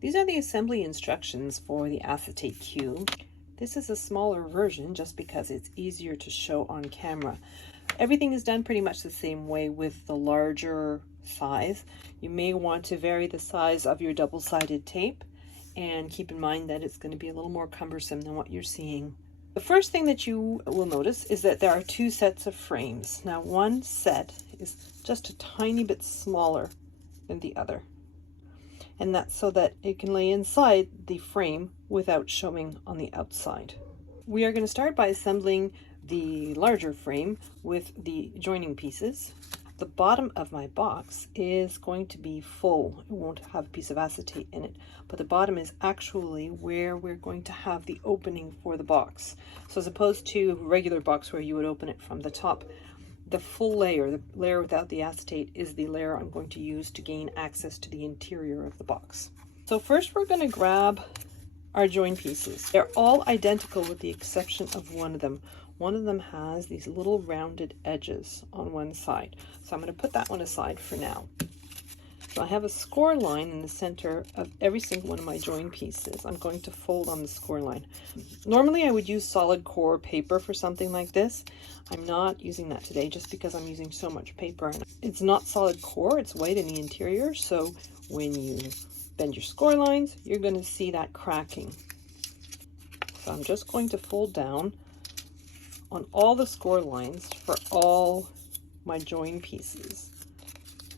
These are the assembly instructions for the acetate cube. This is a smaller version just because it's easier to show on camera. Everything is done pretty much the same way with the larger size. You may want to vary the size of your double-sided tape and keep in mind that it's going to be a little more cumbersome than what you're seeing. The first thing that you will notice is that there are two sets of frames. Now one set is just a tiny bit smaller than the other, and that's so that it can lay inside the frame without showing on the outside. We are going to start by assembling the larger frame with the joining pieces. The bottom of my box is going to be full. It won't have a piece of acetate in it, but the bottom is actually where we're going to have the opening for the box. So as opposed to a regular box where you would open it from the top, the full layer, the layer without the acetate, is the layer I'm going to use to gain access to the interior of the box. So first we're going to grab our join pieces. They're all identical with the exception of one of them. One of them has these little rounded edges on one side. So I'm going to put that one aside for now. So I have a score line in the center of every single one of my join pieces. I'm going to fold on the score line. Normally I would use solid core paper for something like this. I'm not using that today just because I'm using so much paper. It's not solid core, it's white in the interior, so when you bend your score lines, you're going to see that cracking. So I'm just going to fold down on all the score lines for all my join pieces.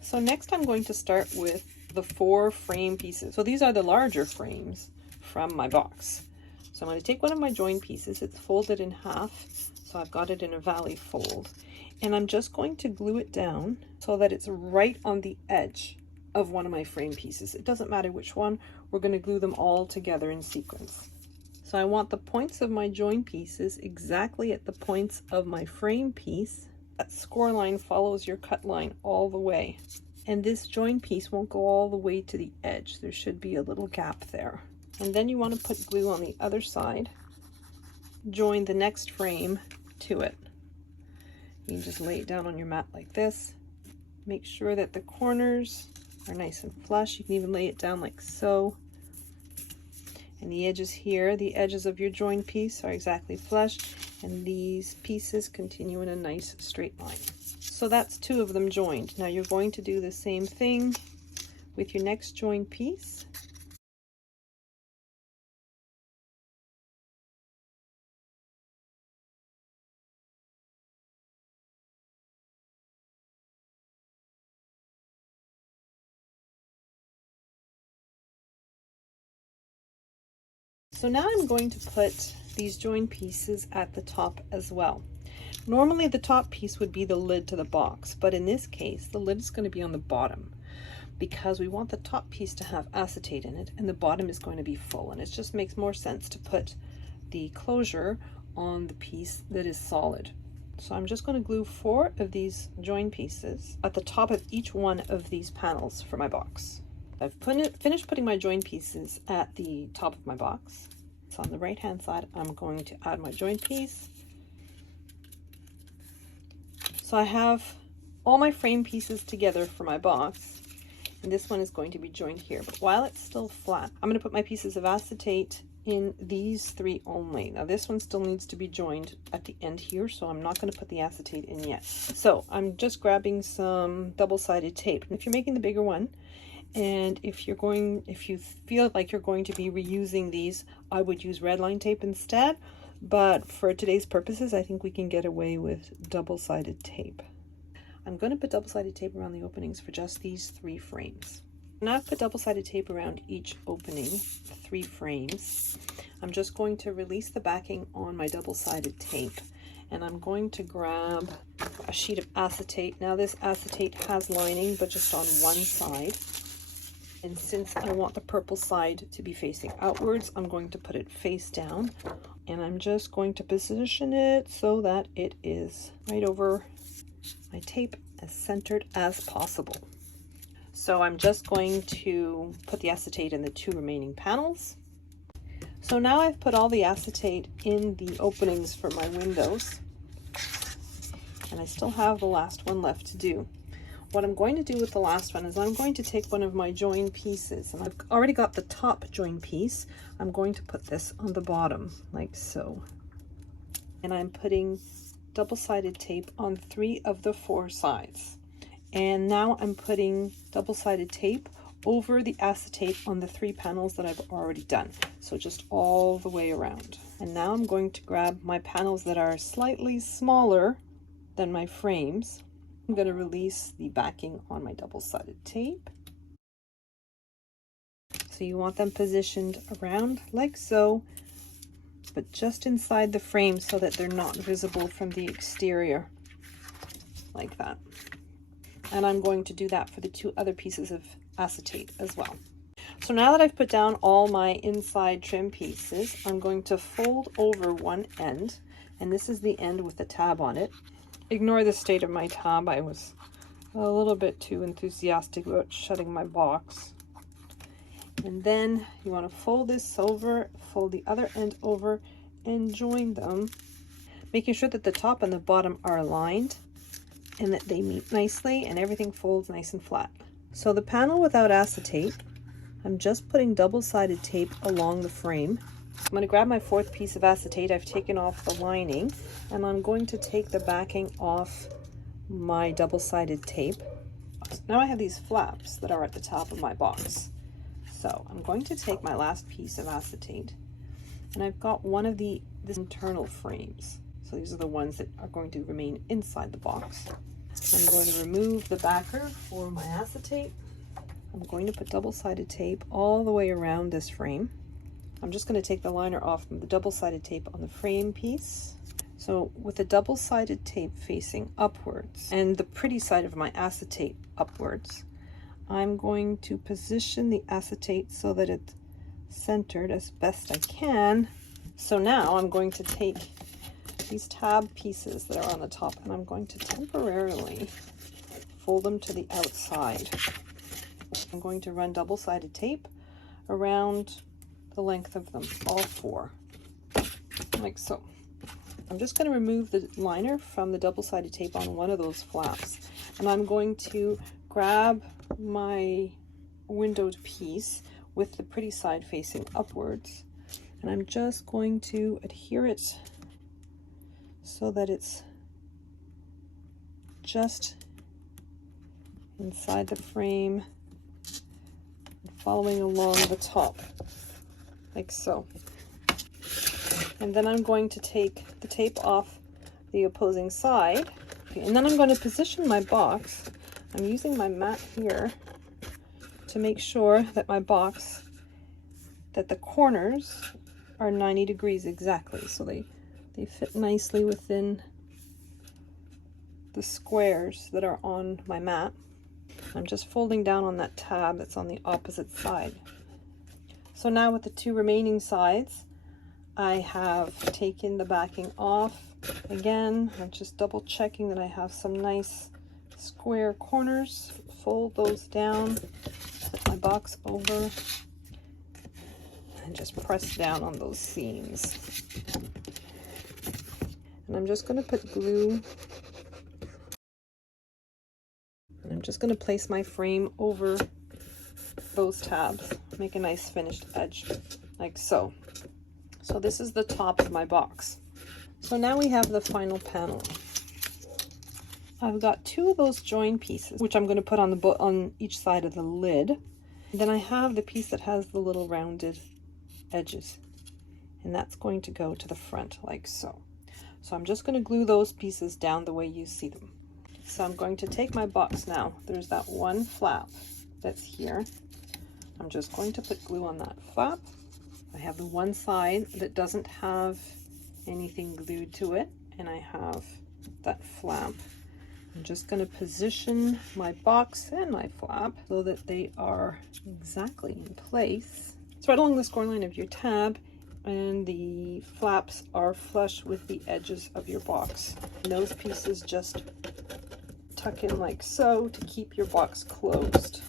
So next I'm going to start with the 4 frame pieces. So these are the larger frames from my box. So I'm going to take one of my join pieces, it's folded in half, so I've got it in a valley fold, and I'm just going to glue it down so that it's right on the edge of one of my frame pieces. It doesn't matter which one, we're going to glue them all together in sequence. So I want the points of my join pieces exactly at the points of my frame piece. That score line follows your cut line all the way. And this join piece won't go all the way to the edge. There should be a little gap there. And then you want to put glue on the other side. Join the next frame to it. You can just lay it down on your mat like this. Make sure that the corners are nice and flush. You can even lay it down like so. And the edges here, the edges of your join piece are exactly flush, and these pieces continue in a nice straight line. So that's 2 of them joined. Now you're going to do the same thing with your next join piece. So now I'm going to put these join pieces at the top as well. Normally the top piece would be the lid to the box, but in this case the lid is going to be on the bottom because we want the top piece to have acetate in it and the bottom is going to be full, and it just makes more sense to put the closure on the piece that is solid. So I'm just going to glue 4 of these join pieces at the top of each one of these panels for my box. I've finished putting my join pieces at the top of my box. So on the right hand side, I'm going to add my join piece. So I have all my frame pieces together for my box, and this one is going to be joined here. But while it's still flat, I'm going to put my pieces of acetate in these 3 only. Now this one still needs to be joined at the end here, so I'm not going to put the acetate in yet. So I'm just grabbing some double-sided tape. And if you're making the bigger one, and if you feel like you're going to be reusing these, I would use red line tape instead, but for today's purposes I think we can get away with double-sided tape. I'm going to put double-sided tape around the openings for just these 3 frames. Now I've put double-sided tape around each opening, 3 frames. I'm just going to release the backing on my double-sided tape, and I'm going to grab a sheet of acetate. Now this acetate has lining, but just on one side. And since I want the purple side to be facing outwards, I'm going to put it face down, and I'm just going to position it so that it is right over my tape, as centered as possible. So I'm just going to put the acetate in the 2 remaining panels. So now I've put all the acetate in the openings for my windows, and I still have the last one left to do. what I'm going to do with the last one is I'm going to take one of my join pieces, and I've already got the top join piece. I'm going to put this on the bottom like so. And I'm putting double-sided tape on 3 of the 4 sides. And now I'm putting double-sided tape over the acetate on the 3 panels that I've already done. So just all the way around. And now I'm going to grab my panels that are slightly smaller than my frames. I'm going to release the backing on my double-sided tape. So you want them positioned around like so, but just inside the frame so that they're not visible from the exterior, like that. And I'm going to do that for the 2 other pieces of acetate as well. So now that I've put down all my inside trim pieces, I'm going to fold over one end, and this is the end with the tab on it. Ignore the state of my tab. I was a little bit too enthusiastic about shutting my box. And then you want to fold this over, fold the other end over, and join them, making sure that the top and the bottom are aligned and that they meet nicely and everything folds nice and flat. So the panel without acetate, I'm just putting double-sided tape along the frame. I'm going to grab my 4th piece of acetate. I've taken off the lining, and I'm going to take the backing off my double-sided tape. Now I have these flaps that are at the top of my box. So I'm going to take my last piece of acetate, and I've got one of the internal frames. So these are the ones that are going to remain inside the box. I'm going to remove the backer for my acetate. I'm going to put double-sided tape all the way around this frame. I'm just going to take the liner off from the double-sided tape on the frame piece. So with the double-sided tape facing upwards and the pretty side of my acetate upwards, I'm going to position the acetate so that it's centered as best I can. So now I'm going to take these tab pieces that are on the top, and I'm going to temporarily fold them to the outside. I'm going to run double-sided tape around the length of them, all 4, like so. I'm just going to remove the liner from the double-sided tape on one of those flaps, and I'm going to grab my windowed piece with the pretty side facing upwards, and I'm just going to adhere it so that it's just inside the frame, following along the top like so. And then I'm going to take the tape off the opposing side, and then I'm going to position my box. I'm using my mat here to make sure that my box, that the corners are 90 degrees exactly, so they fit nicely within the squares that are on my mat. I'm just folding down on that tab that's on the opposite side. So now with the 2 remaining sides, I have taken the backing off. Again, I'm just double checking that I have some nice square corners. Fold those down, put my box over, and just press down on those seams. And I'm just going to put glue, and I'm just going to place my frame over those tabs, make a nice finished edge like so. So this is the top of my box. So now we have the final panel. I've got 2 of those join pieces, which I'm going to put on each side of the lid. And then I have the piece that has the little rounded edges, and that's going to go to the front like so. So I'm just going to glue those pieces down the way you see them. So I'm going to take my box now. There's that one flap that's here. I'm just going to put glue on that flap. I have the one side that doesn't have anything glued to it, and I have that flap. I'm just going to position my box and my flap so that they are exactly in place. It's right along the score line of your tab, and the flaps are flush with the edges of your box. And those pieces just tuck in like so to keep your box closed.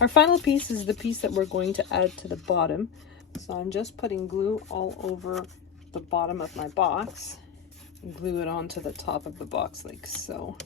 Our final piece is the piece that we're going to add to the bottom. So I'm just putting glue all over the bottom of my box and glue it onto the top of the box like so.